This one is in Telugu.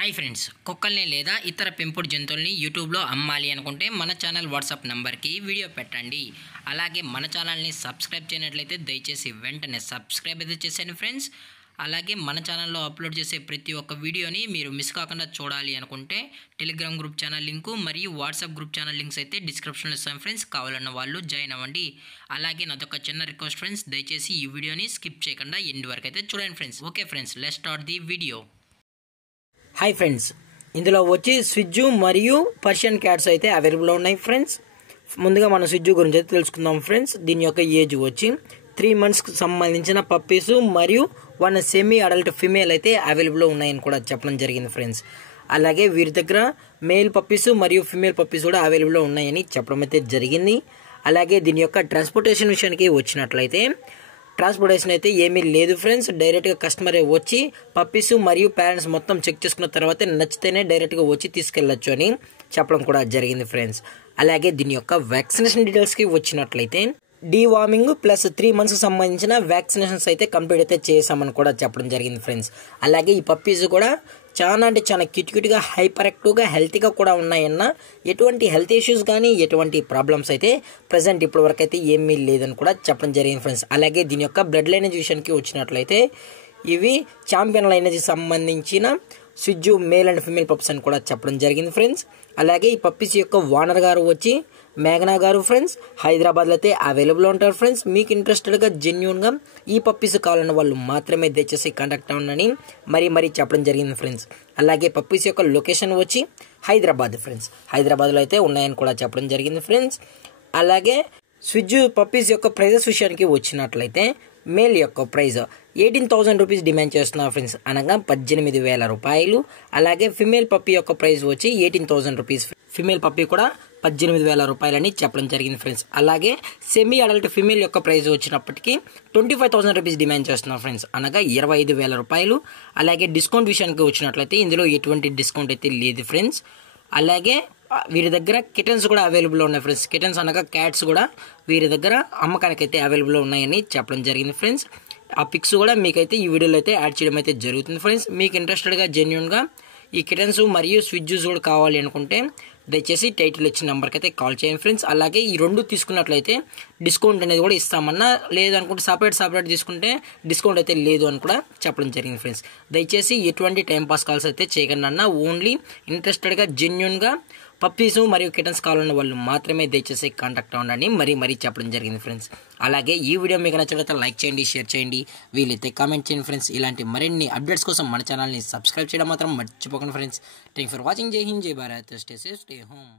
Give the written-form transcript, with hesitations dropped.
హాయ్ ఫ్రెండ్స్, కుక్కల్ని లేదా ఇతర పెంపుడు జంతువుల్ని యూట్యూబ్లో అమ్మాలి అనుకుంటే మన ఛానల్ వాట్సాప్ నెంబర్కి వీడియో పెట్టండి. అలాగే మన ఛానల్ని సబ్స్క్రైబ్ చేయనట్లయితే దయచేసి వెంటనే సబ్స్క్రైబ్ అయితే చేసేయండి ఫ్రెండ్స్. అలాగే మన ఛానల్లో అప్లోడ్ చేసే ప్రతి ఒక్క వీడియోని మీరు మిస్ కాకుండా చూడాలి అనుకుంటే టెలిగ్రామ్ గ్రూప్ ఛానల్ లింకు మరియు వాట్సాప్ గ్రూప్ ఛానల్ లింక్స్ అయితే డిస్క్రిప్షన్లో ఇస్తాను ఫ్రెండ్స్. కావాలన్న వాళ్ళు జాయిన్ అవ్వండి. అలాగే నాదొక చిన్న రిక్వెస్ట్ ఫ్రెండ్స్, దయచేసి ఈ వీడియోని స్కిప్ చేయకుండా ఎండ్ వరకు అయితే చూడండి friends. Okay friends, let's start the video. Hi friends, ఇందులో వచ్చి స్విజ్జు మరియు పర్షియన్ క్యాట్స్ అయితే అవైలబుల్లో ఉన్నాయి ఫ్రెండ్స్. ముందుగా మనం స్విజ్జు గురించి అయితే తెలుసుకుందాం ఫ్రెండ్స్. దీని యొక్క ఏజ్ వచ్చి 3 monthsకి సంబంధించిన పప్పీస్ మరియు 1 సెమీ అడల్ట్ ఫిమేల్ అయితే అవైలబుల్లో ఉన్నాయని కూడా చెప్పడం జరిగింది ఫ్రెండ్స్. అలాగే వీరి దగ్గర మేల్ పప్పీస్ మరియు ఫిమేల్ పప్పీస్ కూడా అవైలబుల్లో ఉన్నాయని చెప్పడం అయితే జరిగింది. అలాగే దీని యొక్క ట్రాన్స్పోర్టేషన్ విషయానికి వచ్చినట్లయితే ట్రాన్స్పోర్టేషన్ అయితే ఏమీ లేదు ఫ్రెండ్స్. డైరెక్ట్గా కస్టమరే వచ్చి పప్పీస్ మరియు పేరెంట్స్ మొత్తం చెక్ చేసుకున్న తర్వాత నచ్చితేనే డైరెక్ట్గా వచ్చి తీసుకెళ్ళచ్చు అని చెప్పడం కూడా జరిగింది ఫ్రెండ్స్. అలాగే దీని యొక్క వ్యాక్సినేషన్ డీటెయిల్స్కి వచ్చినట్లయితే డీవార్మింగ్ ప్లస్ 3 monthsకి సంబంధించిన వ్యాక్సినేషన్స్ అయితే కంప్లీట్ అయితే చేసామని కూడా చెప్పడం జరిగింది ఫ్రెండ్స్. అలాగే ఈ పప్పీస్ కూడా చాలా అంటే చాలా క్యూట్గా హైపర్ యాక్టివ్గా హెల్తీగా కూడా ఉన్నాయన్న ఎటువంటి హెల్త్ ఇష్యూస్ కానీ ఎటువంటి ప్రాబ్లమ్స్ అయితే ప్రజెంట్ ఇప్పటి వరకు అయితే ఏమీ లేదని కూడా చెప్పడం జరిగింది ఫ్రెండ్స్. అలాగే దీని యొక్క బ్లడ్ లైనేజ్ విషయానికి వచ్చినట్లయితే ఇవి ఛాంపియన్ లైనేజ్కి సంబంధించిన స్విజ్జు మేల్ అండ్ ఫిమేల్ పప్పీస్ అని కూడా చెప్పడం జరిగింది ఫ్రెండ్స్. అలాగే ఈ పప్పీస్ యొక్క ఓనర్ గారు వచ్చి మేఘనా గారు ఫ్రెండ్స్ హైదరాబాద్లో అయితే అవైలబుల్ ఉంటారు ఫ్రెండ్స్. మీకు ఇంట్రెస్టెడ్గా జెన్యూన్గా ఈ పప్పీస్ కావాలన్న వాళ్ళు మాత్రమే దయచేసి కాంటాక్ట్ అవ్వండి మరీ చెప్పడం జరిగింది ఫ్రెండ్స్. అలాగే పప్పీస్ యొక్క లొకేషన్ వచ్చి హైదరాబాద్ ఫ్రెండ్స్. హైదరాబాద్లో అయితే ఉన్నాయని కూడా చెప్పడం జరిగింది ఫ్రెండ్స్. అలాగే స్విజ్జు పప్పీస్ యొక్క ప్రైజెస్ విషయానికి వచ్చినట్లయితే మేల్ యొక్క ప్రైజ్ 18,000 రూపీస్ డిమాండ్ చేస్తున్నారు ఫ్రెండ్స్, అనగా 18,000 రూపాయలు. అలాగే ఫిమేల్ పప్పీ యొక్క ప్రైస్ వచ్చి 18,000 రూపీస్. ఫిమేల్ పప్పీ కూడా 18,000 రూపాయలని చెప్పడం జరిగింది ఫ్రెండ్స్. అలాగే సెమీ అడల్ట్ ఫిమేల్ యొక్క ప్రైస్ వచ్చినప్పటికీ 25,000 రూపీస్ డిమాండ్ చేస్తున్నారు ఫ్రెండ్స్, అనగా 25,000 రూపాయలు. అలాగే డిస్కౌంట్ విషయానికి వచ్చినట్లయితే ఇందులో ఎటువంటి డిస్కౌంట్ అయితే లేదు ఫ్రెండ్స్. అలాగే వీరి దగ్గర కిటన్స్ కూడా అవైలబుల్లో ఉన్నాయి ఫ్రెండ్స్. కిటన్స్ అనగా క్యాట్స్ కూడా వీరి దగ్గర అమ్మకానికి అయితే అవైలబుల్లో ఉన్నాయని చెప్పడం జరిగింది ఫ్రెండ్స్. ఆ పిక్స్ కూడా మీకైతే ఈ వీడియోలో అయితే యాడ్ చేయడం అయితే జరుగుతుంది ఫ్రెండ్స్. మీకు ఇంట్రెస్టెడ్గా జెన్యూన్గా ఈ కిటన్స్ మరియు స్విజ్జూస్ కూడా కావాలి అనుకుంటే దయచేసి టైటిల్ ఇచ్చిన నెంబర్కి అయితే కాల్ చేయండి ఫ్రెండ్స్. అలాగే ఈ 2 తీసుకున్నట్లయితే డిస్కౌంట్ అనేది కూడా ఇస్తామన్నా, లేదనుకుంటే సపరేట్ తీసుకుంటే డిస్కౌంట్ అయితే లేదు అని కూడా చెప్పడం జరిగింది ఫ్రెండ్స్. దయచేసి ఎటువంటి టైంపాస్ కాల్స్ అయితే చేయకండి అన్న, ఓన్లీ ఇంట్రెస్టెడ్గా జెన్యూన్గా పప్పీస్ మరియు కిటన్స్ కావాలన్న వాళ్ళు మాత్రమే దయచేసి కాంటాక్ట్ అవ్వండి మరీ చెప్పడం జరిగింది ఫ్రెండ్స్. అలాగే ఈ వీడియో మీకు నచ్చినట్లయితే లైక్ చేయండి, షేర్ చేయండి, వీలైతే కామెంట్ చేయండి ఫ్రెండ్స్. ఇలాంటి మరిన్ని అప్డేట్స్ కోసం మన ఛానల్ని సబ్స్క్రైబ్ చేయడం మాత్రం మర్చిపోకండి ఫ్రెండ్స్. Thank for watching. జై హింద్, జై Bharat. Stay safe, stay home.